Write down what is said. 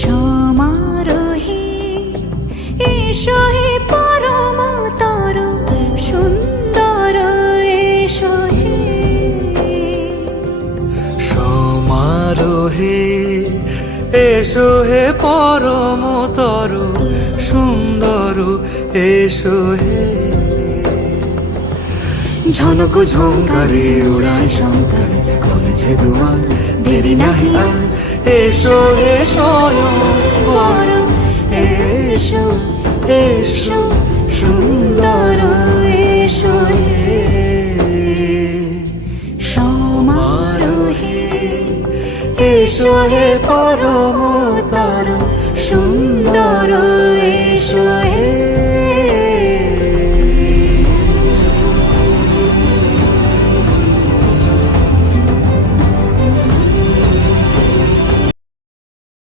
সমারোহে এসো হে পরমতর সুন্দর এসো হে। সমারোহে এসো হে পরমতর সুন্দর এসো হে। ঝনক ঝঙ্কারে উড়ায় শঙ্কার খুলেছে দুয়ার, দেরি নাহি আর এসো হে স্বয়ং বর। এসো এসো সুন্দর এসো হে। সমারোহে এসো হে পরমতর সুন্দর এসো